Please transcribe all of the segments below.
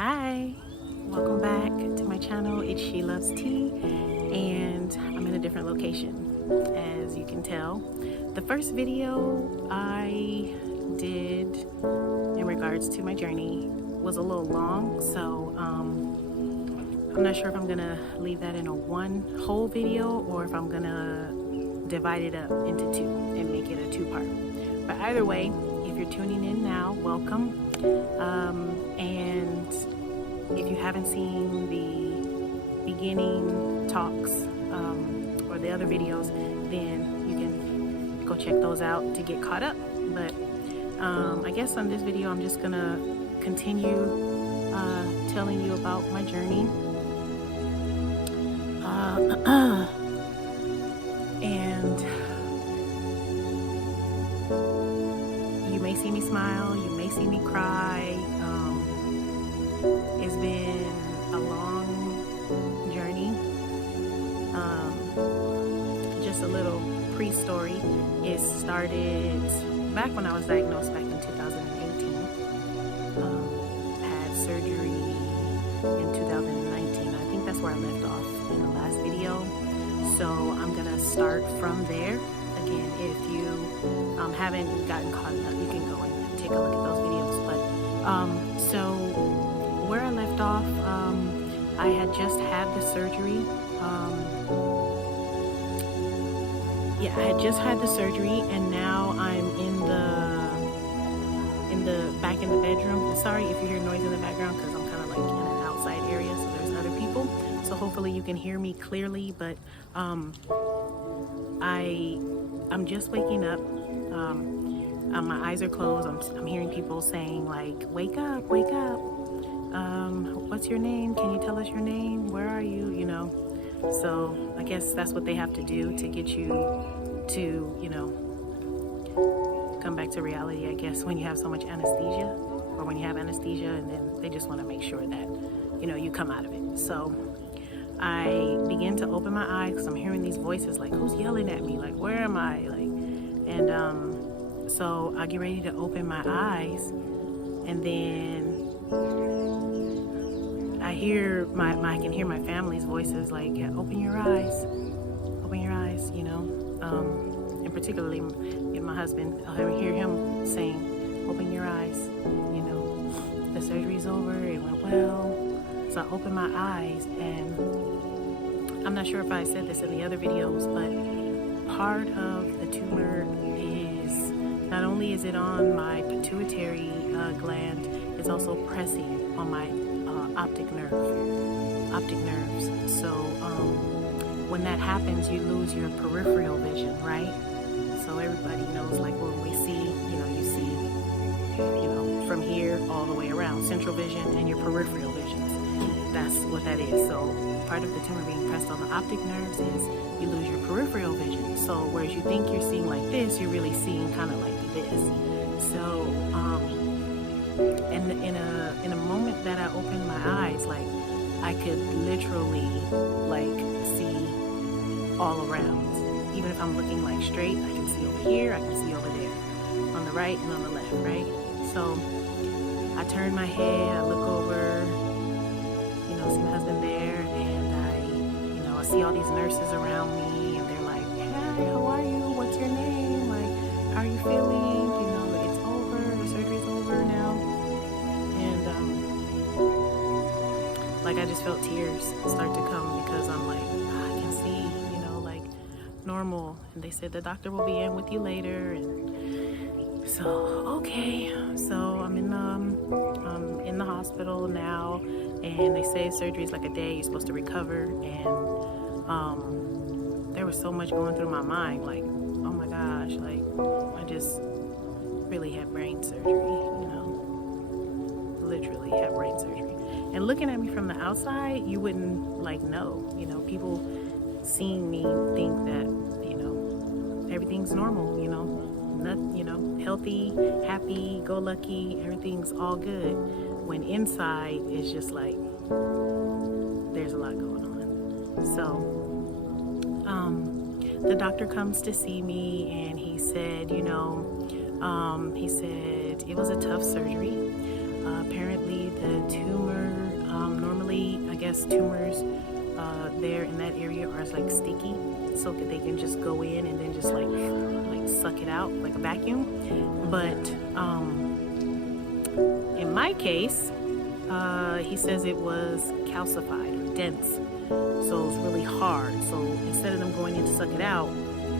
Hi, welcome back to my channel. It's She Loves Tea, and I'm in a different location, as you can tell. The first video I did in regards to my journey was a little long, so I'm not sure if I'm gonna leave that in a one whole video or if I'm gonna divide it up into two and make it a two-part. But either way, if you're tuning in now, welcome. And if you haven't seen the beginning talks or the other videos, then you can go check those out to get caught up. But I guess on this video I'm just gonna continue telling you about my journey. And you may see me smile, you may see me cry. It's been a long journey. Just a little pre-story. It started back when I was diagnosed back in 2018. Had surgery in 2019. I think that's where I left off in the last video. So I'm gonna start from there. Again, if you haven't gotten caught up, you can go and take a look at those videos. But so where I left off, I had just had the surgery. I had just had the surgery, and now I'm back in the bedroom. Sorry if you hear noise in the background, because I'm kind of like in an outside area, so there's other people. So hopefully you can hear me clearly. But I'm just waking up. My eyes are closed. I'm hearing people saying like, "Wake up, wake up. What's your name? Can you tell us your name? Where are you?" You know. So I guess that's what they have to do to get you to, come back to reality, I guess, when you have so much anesthesia, or when you have anesthesia, and then they just want to make sure that, you come out of it. So I begin to open my eyes because I'm hearing these voices like, who's yelling at me? Like, where am I? So I get ready to open my eyes, and then I can hear my family's voices like, yeah, open your eyes, and particularly my husband, I hear him saying, open your eyes, the surgery's over, it went well. So I open my eyes, and I'm not sure if I said this in the other videos, but part of the tumor is, not only is it on my pituitary gland, it's also pressing on my optic nerves. So when that happens, you lose your peripheral vision, right? So everybody knows, like, when we see, you see, from here all the way around, central vision and your peripheral visions. That's what that is. So part of the tumor being pressed on the optic nerves is you lose your peripheral vision. So whereas you think you're seeing like this, you're really seeing kind of like this. So and in a moment that I opened my eyes, like, I could literally like see all around. Even if I'm looking like straight, I can see over here, I can see over there, on the right and on the left, right? So I turn my head, I look over, see my husband there, and I see all these nurses around me, and they're like, hey, how are you? What's your name? Like, how are you feeling? It's over, the surgery's over now. And I just felt tears start to come, because I'm like, I can see, normal. And they said the doctor will be in with you later. And so, okay. So I'm in the hospital now, and they say surgery is like a day, you're supposed to recover. And there was so much going through my mind, like, oh my gosh, like, I just really had brain surgery, literally had brain surgery. And looking at me from the outside, you wouldn't know, people seeing me think that, everything's normal, not, healthy, happy, go lucky, everything's all good. When inside it's just like, there's a lot going on. So, the doctor comes to see me, and he said, he said it was a tough surgery. Apparently the tumor guess tumors there in that area are like sticky, so that they can just go in and then just like suck it out like a vacuum. But in my case, he says it was calcified or dense, so it was really hard. So instead of them going in to suck it out,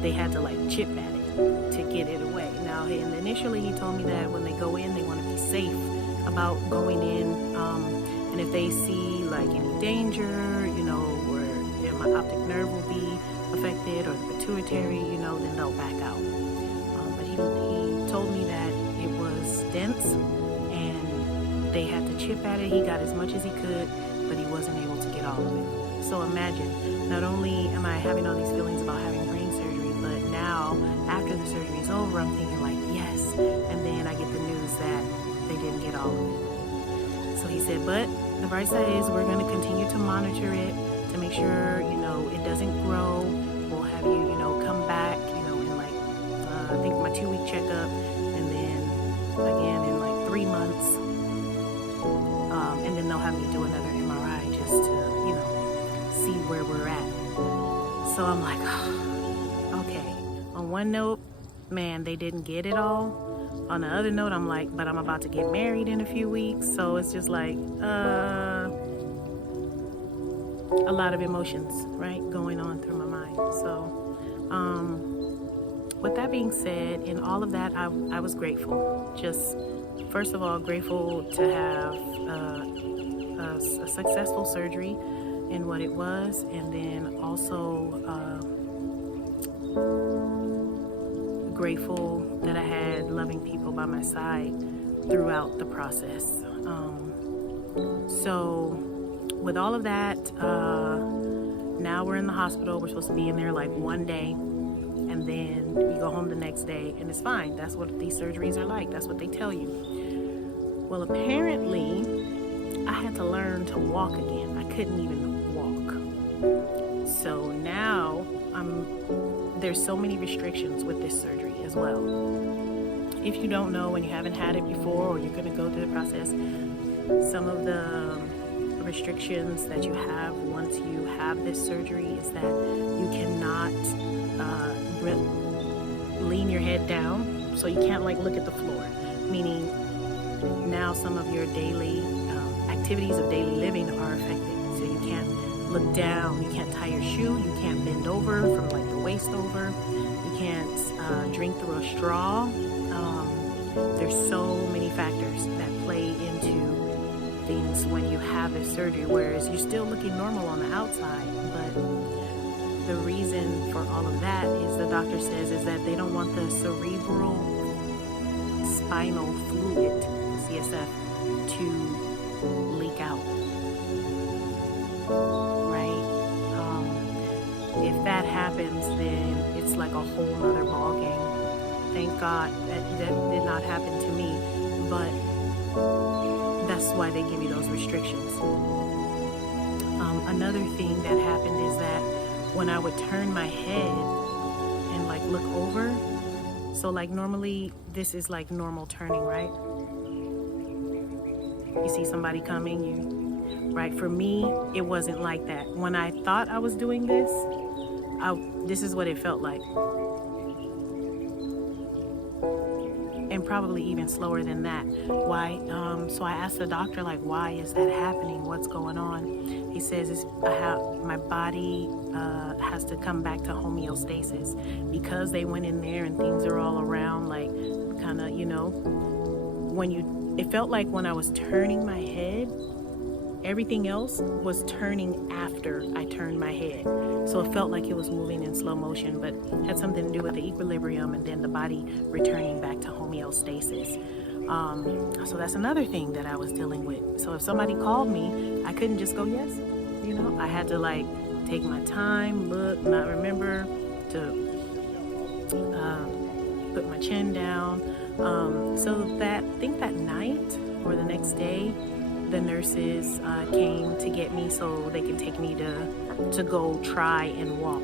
they had to like chip at it to get it away. Now, and initially he told me that when they go in, they want to be safe about going in, and if they see like any danger, you know, where my optic nerve will be affected or the pituitary, you know, then they'll back out. But he told me that it was dense and they had to chip at it. He got as much as he could, but he wasn't able to get all of it. So imagine, not only am I having all these feelings about having brain surgery, but now after the surgery is over, I'm thinking like, yes, and then I get the news that they didn't get all of it. So he said, but the bright side is we're going to continue to monitor it to make sure, you know, it doesn't grow. We'll have you, you know, come back, you know, in like, I think my 2-week checkup, and then again in like 3 months. And then they'll have me do another MRI just to, you know, see where we're at. So I'm like, oh, okay. On one note, man, they didn't get it all. On the other note, I'm like, but I'm about to get married in a few weeks. So it's just like, a lot of emotions, right, going on through my mind. So, with that being said, in all of that, I was grateful. Just, first of all, grateful to have a successful surgery in what it was, and then also grateful that I had loving people by my side throughout the process. So with all of that, now we're in the hospital. We're supposed to be in there like one day, and then we go home the next day, and it's fine. That's what these surgeries are like. That's what they tell you. Well, apparently I had to learn to walk again. I couldn't even walk. So now there's so many restrictions with this surgery as well. If you don't know and you haven't had it before, or you're going to go through the process, some of the restrictions that you have once you have this surgery is that you cannot lean your head down, so you can't like look at the floor, meaning now some of your daily activities of daily living are affected. So you can't look down, you can't tie your shoe, you can't bend over from like the waist over, you can't drink through a straw. There's so many factors that play into things when you have this surgery, whereas you're still looking normal on the outside. But the reason for all of that is, the doctor says, is that they don't want the cerebral spinal fluid, CSF, to leak out, right? If that happens, then it's like a whole nother ball game. Thank God that did not happen to me, but that's why they give you those restrictions. Another thing that happened is that when I would turn my head and like look over, so like normally this is like normal turning, right? You see somebody coming, right? For me, it wasn't like that. When I thought I was doing this, this is what it felt like. And probably even slower than that. Why? So I asked the doctor, like, why is that happening? What's going on? He says, my body has to come back to homeostasis, because they went in there and things are all around, like, kind of, you know, it felt like when I was turning my head, everything else was turning after I turned my head. So it felt like it was moving in slow motion, but had something to do with the equilibrium and then the body returning back to homeostasis. So that's another thing that I was dealing with. So if somebody called me, I couldn't just go yes. You know, I had to like take my time, look, not remember to put my chin down. So I think that night or the next day, the nurses came to get me so they could take me to go try and walk.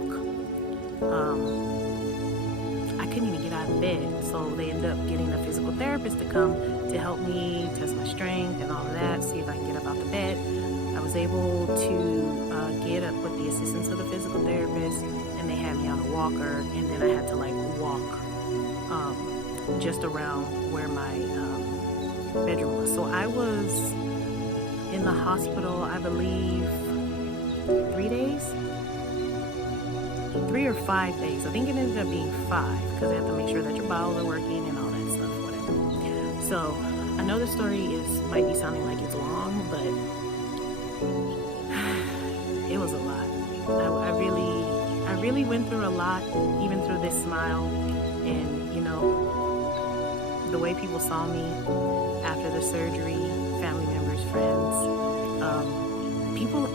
I couldn't even get out of bed, so they ended up getting a physical therapist to come to help me test my strength and all of that, see if I can get up out the bed. I was able to get up with the assistance of the physical therapist, and they had me on a walker, and then I had to like walk just around where my bedroom was. So I was in the hospital, I believe, 3 or 5 days. I think it ended up being 5 because they have to make sure that your bowels are working and all that stuff, whatever. So I know the story might be sounding like it's long, but it was a lot. I really went through a lot, even through this smile. And you know, the way people saw me after the surgery, family members, friends, people,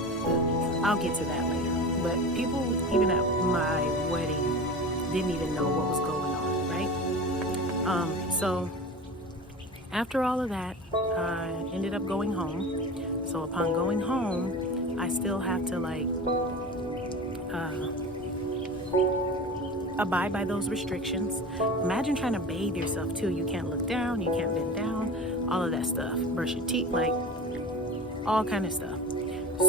I'll get to that later, but people even at my wedding didn't even know what was going on, right? So after all of that, I ended up going home. So upon going home, I still have to like abide by those restrictions. Imagine trying to bathe yourself too. You can't look down, you can't bend down, all of that stuff. Brush your teeth, like all kind of stuff.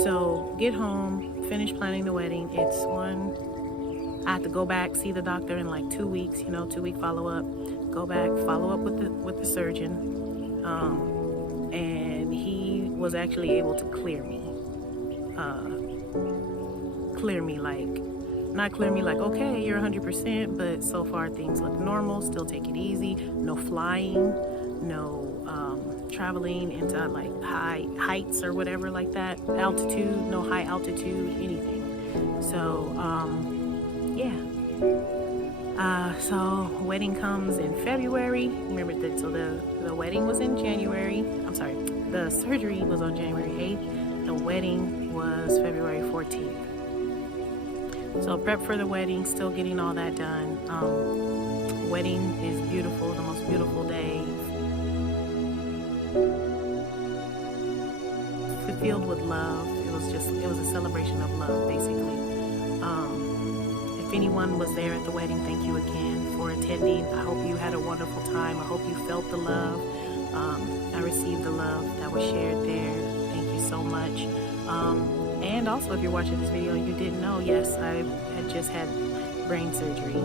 So get home, finish planning the wedding. I have to go back, see the doctor in like 2 weeks, 2-week follow-up. Go back, follow up with the surgeon. And he was actually able to clear me not clear me like, okay, you're 100%, but so far things look normal. Still take it easy. No flying, no traveling into like high heights or whatever like that. Altitude, no high altitude, anything. So, so wedding comes in February. Remember that, so the wedding was in January. I'm sorry, the surgery was on January 8th. The wedding was February 14th. So prep for the wedding, still getting all that done. Wedding is beautiful, the most beautiful day. Filled with love. It was a celebration of love, basically. If anyone was there at the wedding, thank you again for attending. I hope you had a wonderful time. I hope you felt the love. I received the love that was shared there. Thank you so much. And also, if you're watching this video and you didn't know, yes, I had just had brain surgery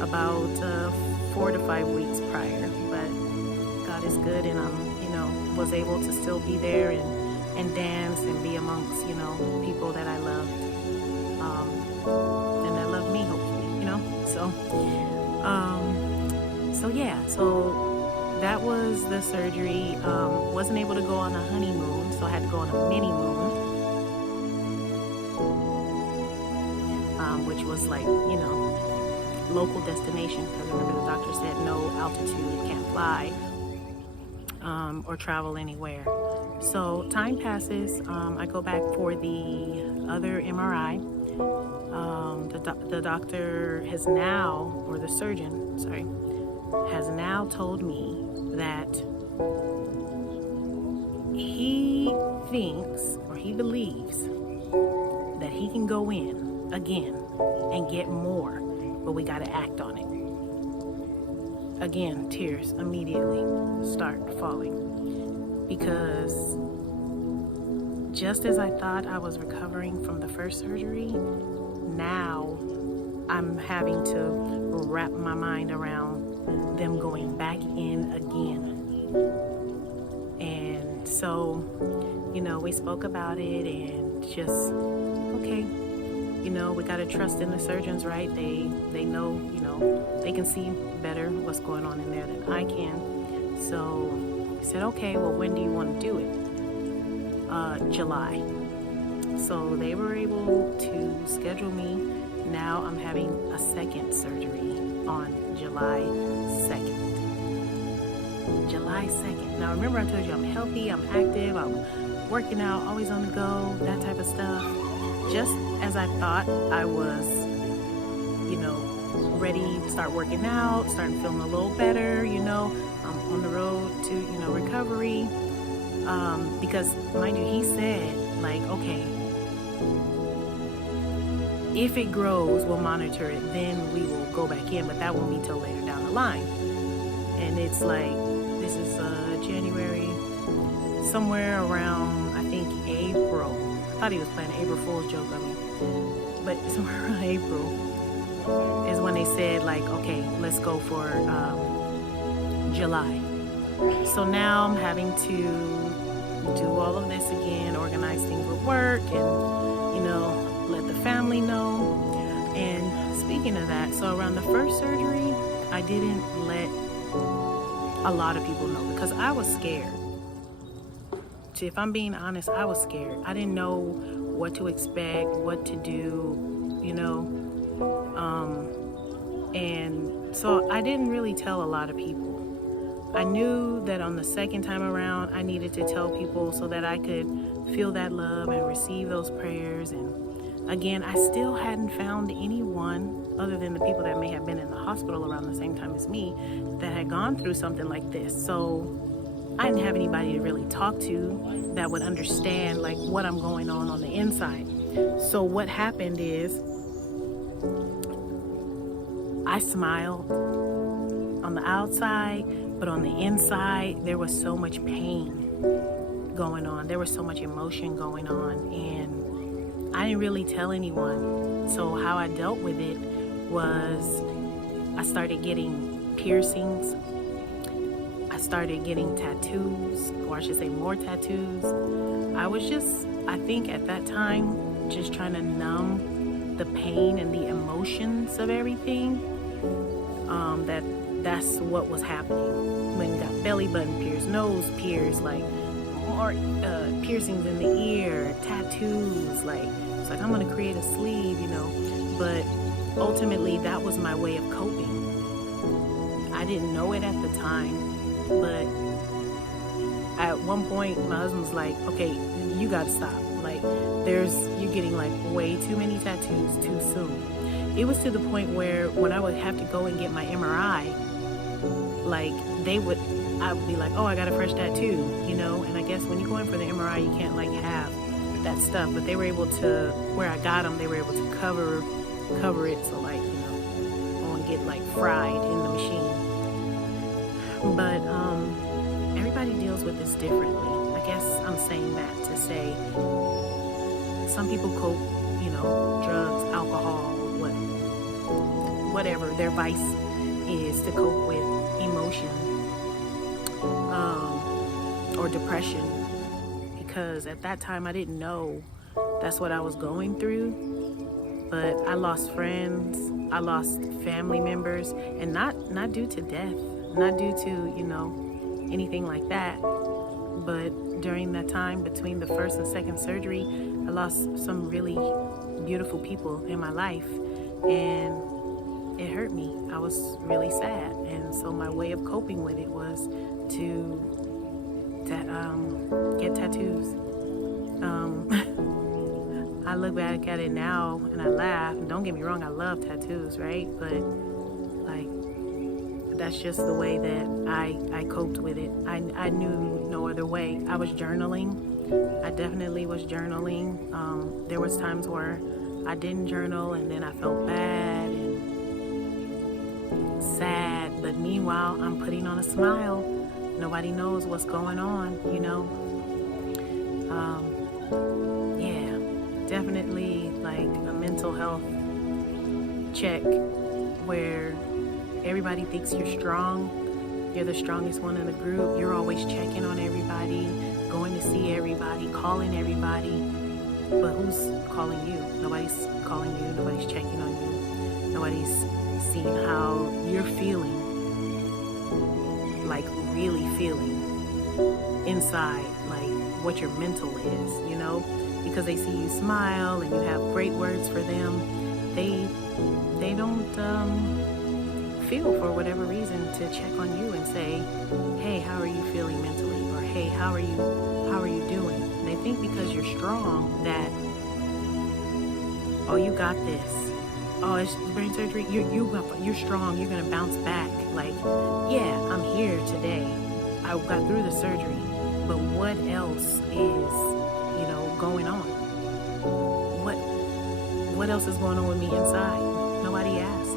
about 4 to 5 weeks prior. But God is good, and I'm, was able to still be there and dance and be amongst, people that I loved and that love me, hopefully, So that was the surgery. Wasn't able to go on a honeymoon, so I had to go on a mini moon. Which was like, local destination, because remember the doctor said no altitude, can't fly or travel anywhere. So time passes. I go back for the other MRI. The doctor has now, or the surgeon, sorry, has now told me that he thinks, or he believes, that he can go in again and get more, but we got to act on it. Again, tears immediately start falling, because just as I thought I was recovering from the first surgery, now I'm having to wrap my mind around them going back in again. And so, we spoke about it, and just, okay, we got to trust in the surgeons, right? They know, they can see better what's going on in there than I can. So he said, okay, well, when do you want to do it? July. So they were able to schedule me. Now I'm having a second surgery on July 2nd. July 2nd. Now remember, I told you I'm healthy, I'm active, I'm working out, always on the go, that type of stuff. Just as I thought I was, ready to start working out, starting feeling a little better, I'm on the road to, recovery. Because, mind you, he said, like, okay, if it grows, we'll monitor it, then we will go back in, but that won't be till later down the line. And it's like, this is January, somewhere around, I think, thought he was playing an April Fool's joke on me. But somewhere around April is when they said, like, okay, let's go for July. So now I'm having to do all of this again, organize things with work and, let the family know. And speaking of that, so around the first surgery, I didn't let a lot of people know because I was scared. If I'm being honest, I was scared. I didn't know what to expect, what to do, and so I didn't really tell a lot of people. I knew that on the second time around, I needed to tell people so that I could feel that love and receive those prayers. And again, I still hadn't found anyone other than the people that may have been in the hospital around the same time as me that had gone through something like this. So I didn't have anybody to really talk to that would understand like what I'm going on the inside. So what happened is I smiled on the outside, but on the inside, there was so much pain going on. There was so much emotion going on, and I didn't really tell anyone. So how I dealt with it was I started getting piercings. I started getting tattoos, or I should say more tattoos. I was just, I think at that time, just trying to numb the pain and the emotions of everything. That's what was happening. When got belly button pierced, nose pierced, like more piercings in the ear, tattoos, like it's like I'm gonna create a sleeve, But ultimately, that was my way of coping. I didn't know it at the time, but at one point, my husband was like, "Okay, you gotta stop. Like, you're getting like way too many tattoos too soon." It was to the point where when I would have to go and get my MRI, like I would be like, "Oh, I got a fresh tattoo," And I guess when you go in for the MRI, you can't like have that stuff. But they were able to, where I got them, they were able to cover it, so like I won't get like fried in the machine. But everybody deals with this differently. I guess I'm saying that to say some people cope, drugs, alcohol, whatever their vice is to cope with emotion or depression, because at that time I didn't know that's what I was going through. But I lost friends, I lost family members, and not due to death, not due to anything like that, but during that time between the first and second surgery, I lost some really beautiful people in my life, and it hurt me. I was really sad, and so my way of coping with it was to get tattoos. I look back at it now and I laugh. And don't get me wrong, I love tattoos, right? But like, that's just the way that I coped with it. I knew no other way. I was journaling. I definitely was journaling. There was times where I didn't journal, and then I felt bad and sad, but meanwhile I'm putting on a smile. Nobody knows what's going on, yeah, definitely like a mental health check where everybody thinks you're strong, you're the strongest one in the group, you're always checking on everybody, going to see everybody, calling everybody, but who's calling you? Nobody's calling you, nobody's checking on you, nobody's seeing how you're feeling, like really feeling inside, like what your mental is, because they see you smile and you have great words for them. They don't feel for whatever reason to check on you and say, "Hey, how are you feeling mentally?" Or, "Hey, how are you doing?" They think because you're strong that, "Oh, you got this. Oh, it's brain surgery. You're strong. You're gonna bounce back." Like, yeah, I'm here today. I got through the surgery, but what else is, going on? What else is going on with me inside? Nobody asked.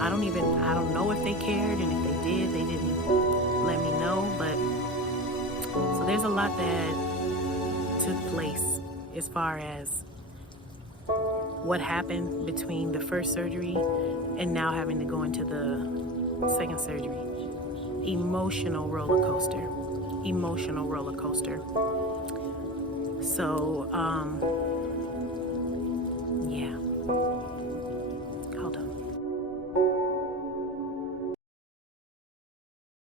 I don't know if they cared, and if they did, they didn't let me know. But so there's a lot that took place as far as what happened between the first surgery and now having to go into the second surgery. Emotional roller coaster. Emotional roller coaster. So,